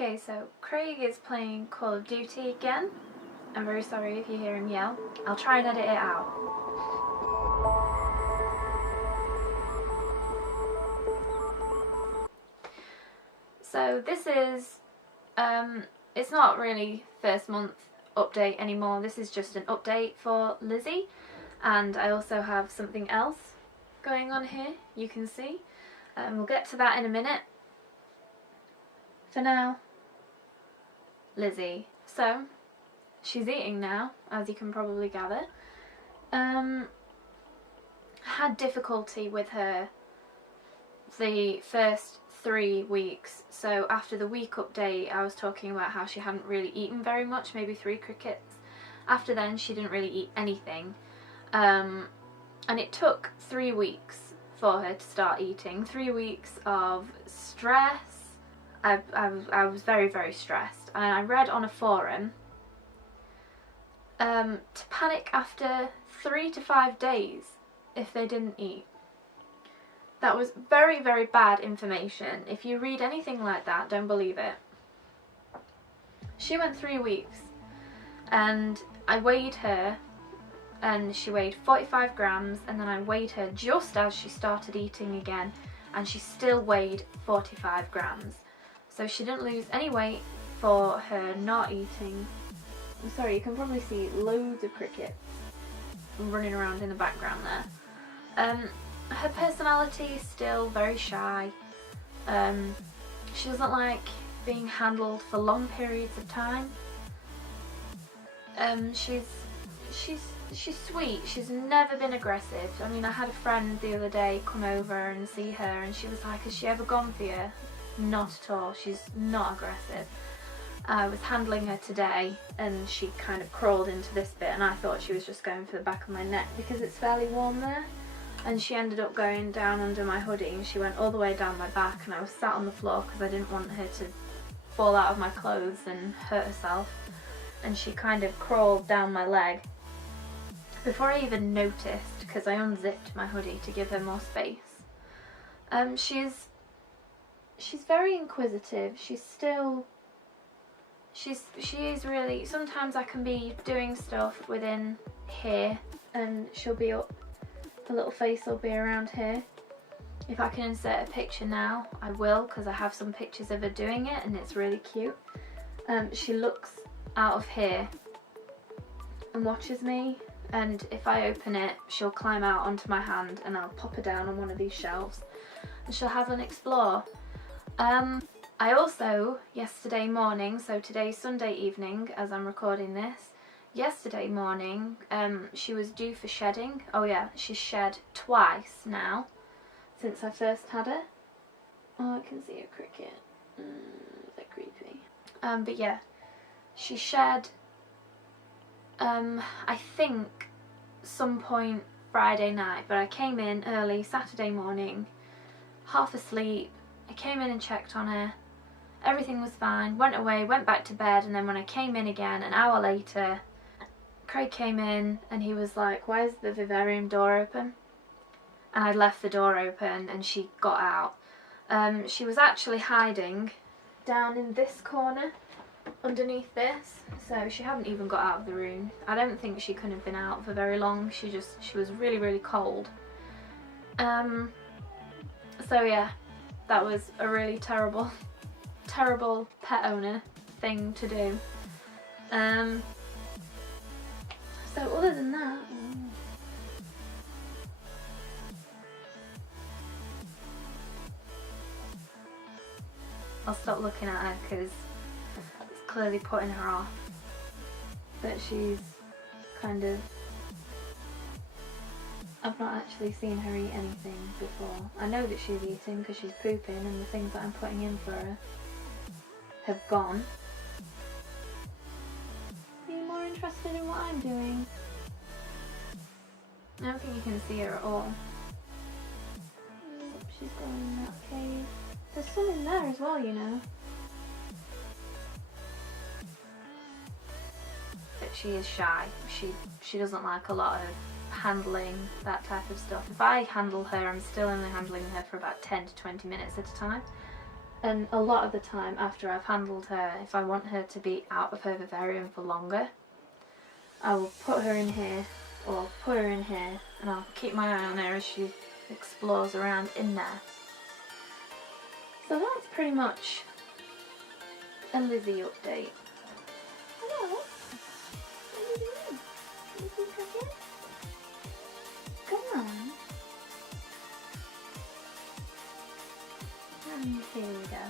Okay, so Craig is playing Call of Duty again. I'm very sorry if you hear him yell. I'll try and edit it out. So this is, it's not really first month update anymore. This is just an update for Lizzie. And I also have something else going on here, you can see. We'll get to that in a minute. For now, Lizzie. So, she's eating now, as you can probably gather. Had difficulty with her the first 3 weeks. So after the week update, I was talking about how she hadn't really eaten very much, maybe 3 crickets. After then, she didn't really eat anything. And it took 3 weeks for her to start eating. 3 weeks of stress. I was very, very stressed. And I read on a forum to panic after 3 to 5 days if they didn't eat. That was very, very bad information. If you read anything like that, don't believe it. She went 3 weeks and I weighed her and she weighed 45 grams, and then I weighed her just as she started eating again and she still weighed 45 grams. So she didn't lose any weight for her not eating. I'm sorry, you can probably see loads of crickets running around in the background there. Her personality is still very shy. She doesn't like being handled for long periods of time. She's sweet. She's never been aggressive. I mean, I had a friend the other day come over and see her, and she was like, "Has she ever gone for you?" Not at all. She's not aggressive. I was handling her today and she kind of crawled into this bit, and I thought she was just going for the back of my neck because it's fairly warm there. And she ended up going down under my hoodie and she went all the way down my back, and I was sat on the floor because I didn't want her to fall out of my clothes and hurt herself. And she kind of crawled down my leg before I even noticed, because I unzipped my hoodie to give her more space. She's very inquisitive. She is really, sometimes I can be doing stuff within here and she'll be up, her little face will be around here. If I can insert a picture now, I will, because I have some pictures of her doing it and it's really cute. She looks out of here and watches me, and if I open it, she'll climb out onto my hand and I'll pop her down on one of these shelves and she'll have an explore. I also, yesterday morning, so today's Sunday evening as I'm recording this, yesterday morning she was due for shedding. Oh yeah, she's shed twice now since I first had her. Oh, I can see a cricket. Is that creepy? But yeah, she shed I think some point Friday night, but I came in early Saturday morning, half asleep. I came in and checked on her. Everything was fine. Went away, went back to bed, and then when I came in again, an hour later, Craig came in and he was like, "Why is the vivarium door open?" And I'd left the door open and she got out. She was actually hiding down in this corner, underneath this, so she hadn't even got out of the room. I don't think she could have been out for very long. She was really, really cold. So yeah, that was a really terrible pet owner thing to do. So other than that, I'll stop looking at her because it's clearly putting her off. But she's kind of, I've not actually seen her eat anything before. I know that she's eating because she's pooping and the things that I'm putting in for her have gone. Are you more interested in what I'm doing? I don't think you can see her at all. She's going in that cave. There's some in there as well, you know. But she is shy. She doesn't like a lot of handling, that type of stuff. If I handle her, I'm still only handling her for about 10 to 20 minutes at a time. And a lot of the time after I've handled her, if I want her to be out of her vivarium for longer, I will put her in here or put her in here, and I'll keep my eye on her as she explores around in there. So that's pretty much a Lizzie update. Hello. What are you doing? Lizzie cooking? Come on. And here we go.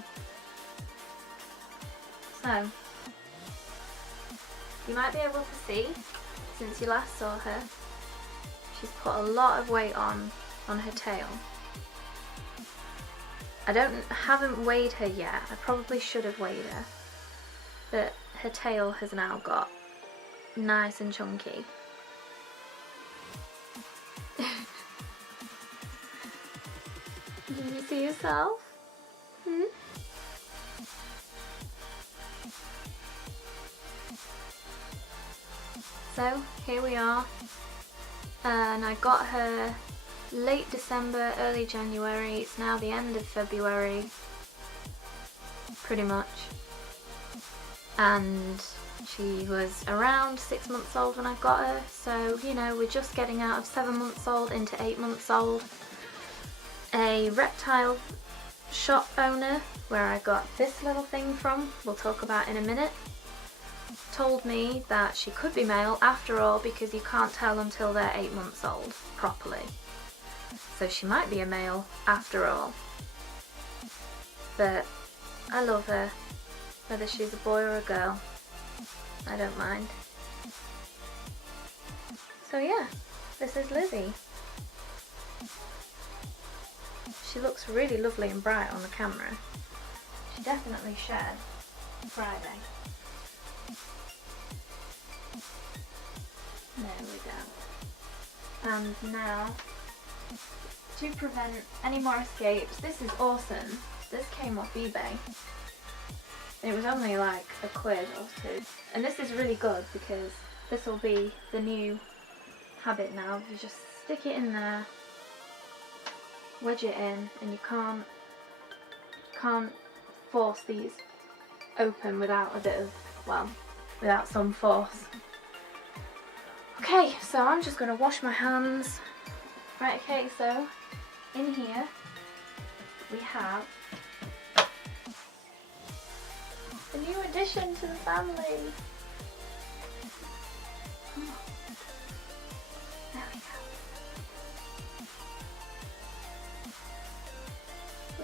So, you might be able to see, since you last saw her, she's put a lot of weight on her tail. Haven't weighed her yet. I probably should have weighed her. But her tail has now got nice and chunky. Did you see yourself? Hmm? So here we are, and I got her late December, early January. It's now the end of February, pretty much, and she was around 6 months old when I got her, so you know, we're just getting out of 7 months old into 8 months old. A reptile shop owner, where I got this little thing from, we'll talk about in a minute, told me that she could be male after all because you can't tell until they're 8 months old properly. So she might be a male after all. But I love her, whether she's a boy or a girl. I don't mind. So yeah, this is Lizzie. She looks really lovely and bright on the camera. She definitely shed Friday. There we go. And now, to prevent any more escapes, this is awesome. This came off eBay. It was only like £1 or £2. And this is really good because this will be the new habit now. You just stick it in there, wedge it in, and you can't force these open without a bit of, well, without some force. Okay, so I'm just going to wash my hands. Right, okay, so in here we have a new addition to the family. Come on. There we go.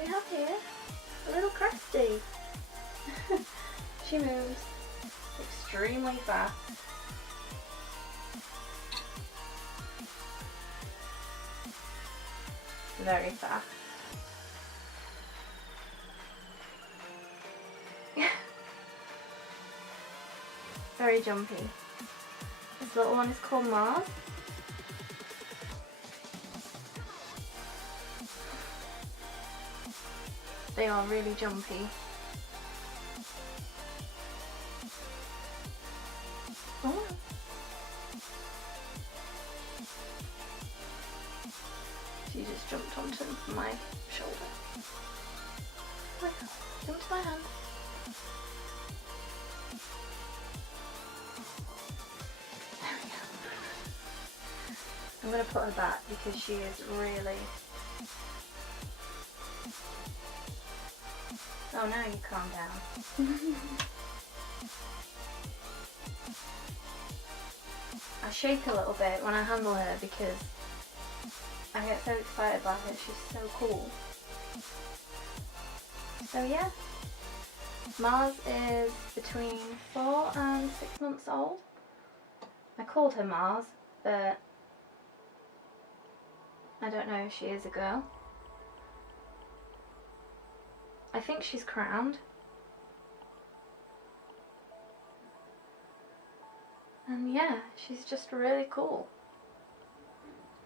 We have here a little Cresty. She moves extremely fast. Very fast. Very jumpy. This little one is called Mars. They are really jumpy. Oh. She just jumped onto my shoulder. Oh my god, jump to my hand. There we go. I'm going to put her back because she is really... Oh, now you calm down. I shake a little bit when I handle her because I get so excited about her. She's so cool. So yeah, Mars is between 4 and 6 months old. I called her Mars, but I don't know if she is a girl. I think she's crowned. And yeah, she's just really cool.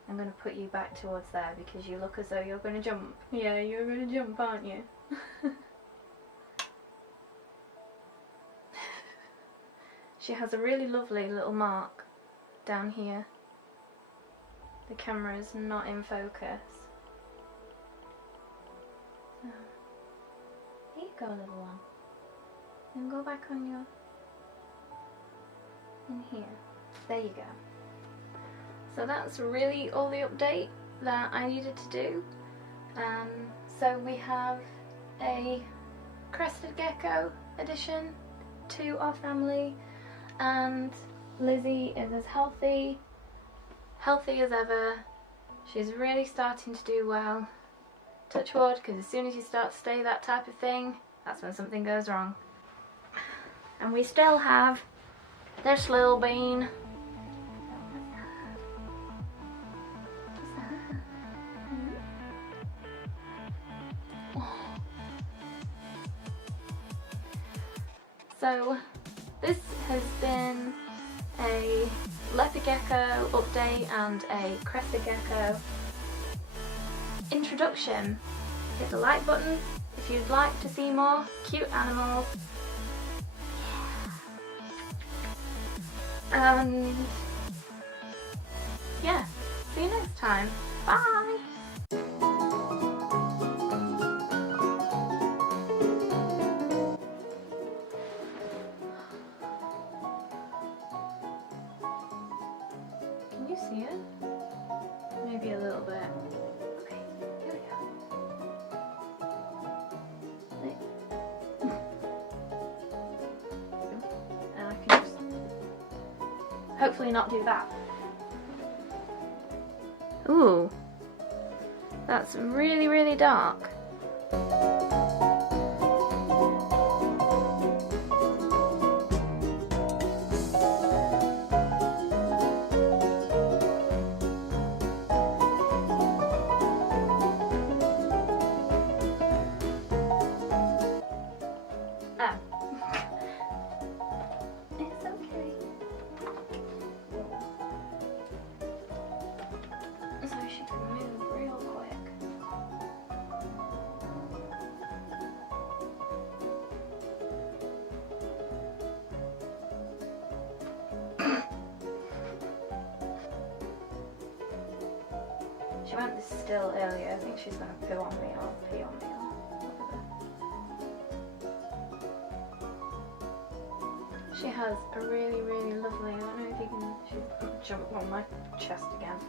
I'm going to put you back towards there because you look as though you're going to jump. Yeah, you're going to jump, aren't you? She has a really lovely little mark down here. The camera is not in focus. So, Go, little one. And go back on your... in here. There you go. So that's really all the update that I needed to do. So we have a crested gecko addition to our family, and Lizzie is as healthy as ever. She's really starting to do well. Touch wood, because as soon as you start to say that type of thing, that's when something goes wrong. And we still have this little bean. So this has been a leopard gecko update and a crested gecko introduction. Hit the like button if you'd like to see more cute animals. And yeah, see you next time. Bye! Can you see it? Maybe a little bit. Okay, here we go. And I can just hopefully not do that. Ooh, that's really, really dark. It's okay. So she can move real quick. She went this still earlier. I think she's going to poo on me or pee on me or whatever. She has a really, really lovely, I don't know if you can, she's jumped on my chest again.